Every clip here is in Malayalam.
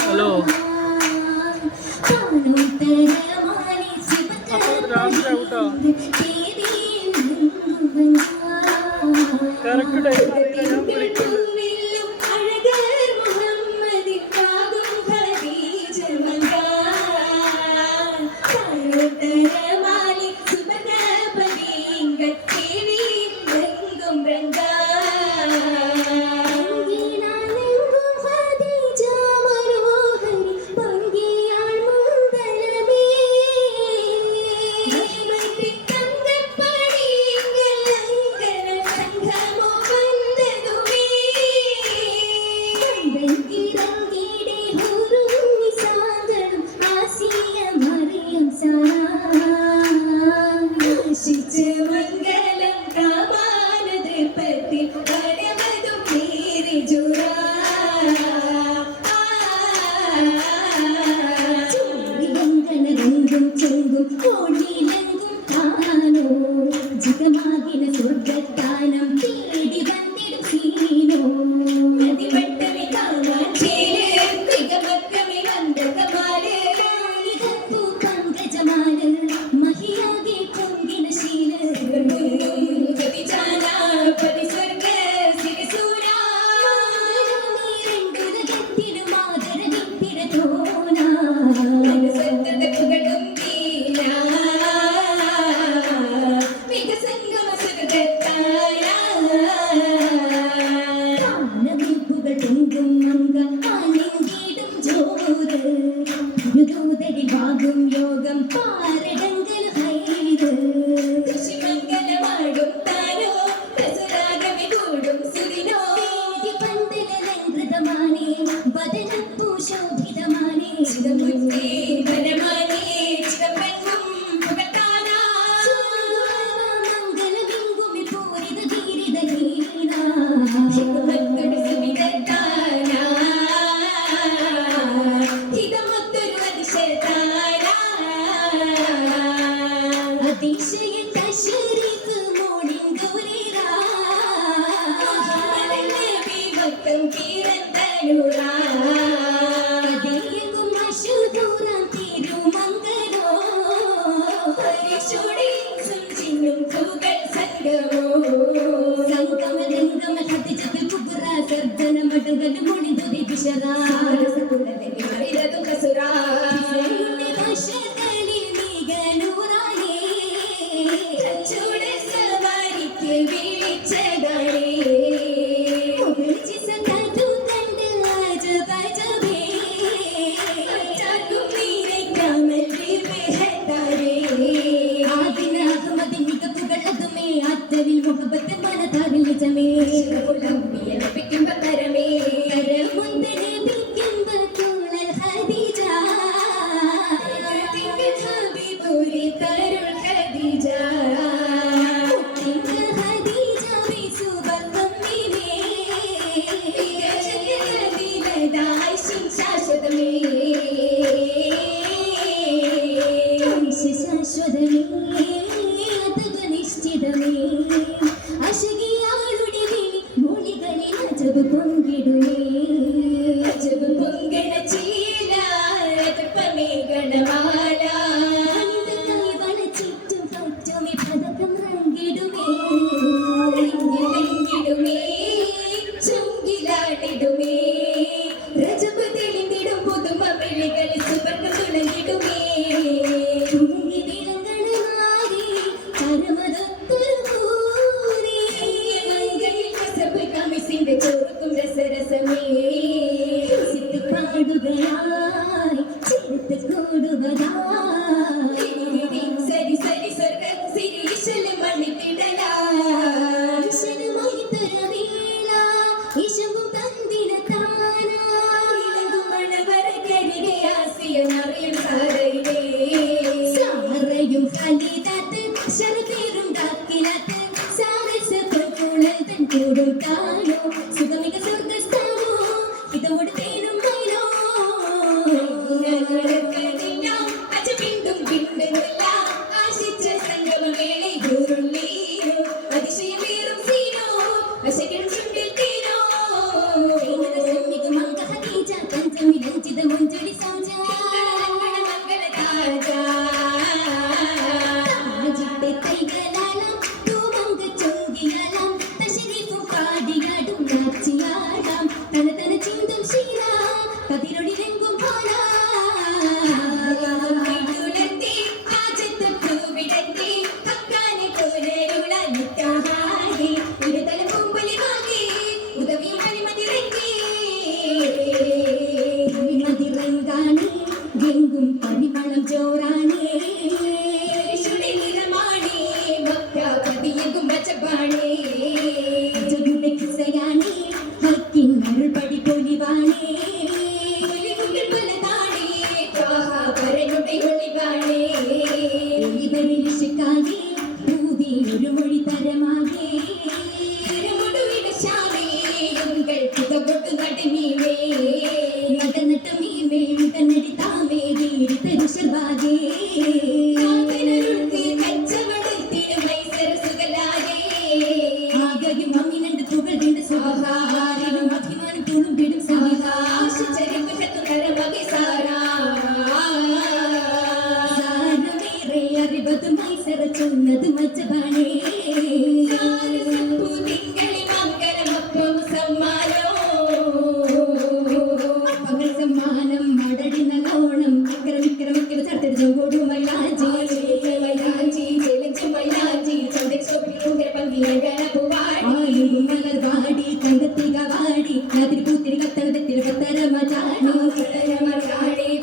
ഹലോ കറക്റ്റ് ടൈം ഞാൻ വിളിക്കുന്നത്. അതിശയമേ നിറച്ചുന്നത് മച്ചപാണേ തിങ്കളി മംഗലമൊപ്പം സമ്മാനോ പകൽ സമ്മാനം മടടി നല്ലോണം വിക്രമിക്രമിക്കൽ ചട്ടടിച്ചും കൂടും മൈലാഞ്ചി മൈലാഞ്ചി ചെലഞ്ചും മൈലാഞ്ചി ചന്ദ്ര സോപ്പിൽ പങ്കിയ ഗണപുവാടി മലർവാടി കണ്ടത്തിക വാടി രാത്രി പൂത്തിരി കത്തനത്തിൽ കത്തരമചാടി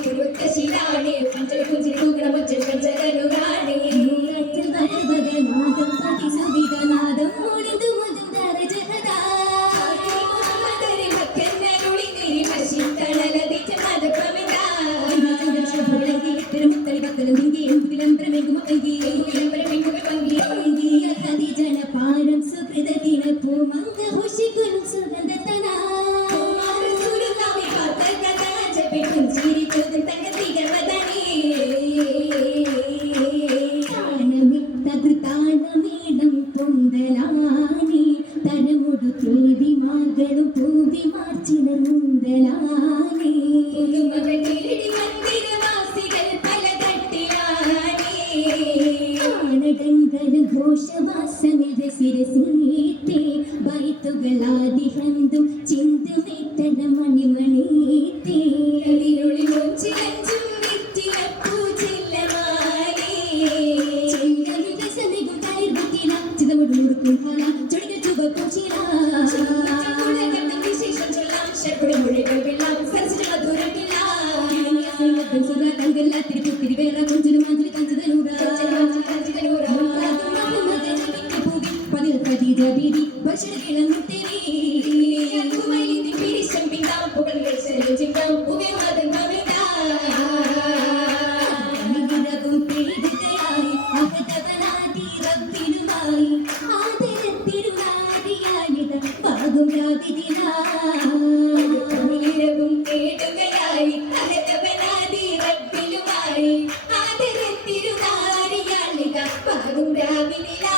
പുരുത്ത ശിലാണി പഞ്ചൽ പുഞ്ചിരി കൂകണ മച്ചൽ പഞ്ചകനുരാണി നാദം പതി സുവിധനാദം ഒളിന്തു മുതുതര ജഗദാ മുഹമ്മദരി മക്കന്നരുളി നിരി വശിത്തണലതിച്ച മദകമിതാ ചന്ദ്രശോഭളകി തിരുമുത്തലി ഭക്തലും തിങ്കി വിലംബ്രമെങ്കും പങ്കി വിലംബ്രമെങ്കും പങ്കി കതി ജനപാരം സുഹൃതദിന പൂമങ്ക ഹുഷികുൽ സുഗന്ധതന സുരകാമി പതകത ജപിക്കും ചിരി തുതും തങ്കതിക വദനി താനമിട്ടം പൊന്തലാനി തനമുടു ത്രോതി മകളും പൂവി മാർച്ചിന മുന്തലാനി മന്ദിരവാസികൾ പല തട്ടിലാനി ആനടങ്കൽ ഘോഷവാസമിൽ രസിരസീത്തെ ബൈത്തുകളാദിഹന്തും ചിന്തുമേത്തന മണിമണീത്തെ അതിനുള്ളിൽ ചിലഞ്ചും വിറ്റില പൂജില്ലമാനേ ചില്ലമിക സമികു തളിർവിറ്റില ചിതമുടുമുടുക്കും ഫല ചൊടിക ചുവപ്പും ചില വിശേഷം ചൊല്ലാം ശർപ്പുടി മൊഴികൾ വെല്ലാം സരസിന് മധുരട്ടില്ല സുഖാതങ്കല്ല തിരുപ്പുത്തിരി വേറെ കൊഞ്ചിന് മാഞ്ചിരി കഞ്ചതനൂറ പതിൽ പതിത ബീതി ഭക്ഷണ കിളങ്ങുത്തിരി പിരിശം പിന്താം പുകൾ വേശലും ചിങ്കം പുകമാതം കവിതാകും പേരുകയായി അകതവനാതി റബ്ബിനുമായി ആദരത്തിരുനാരിയാണിത് പാകും രാവിതിനാകും പേരുകയായി അകതവനാതി റബ്ബിനുമായി ആദരത്തിരുനാരിയാണിത് പാകും രാവിതിനാ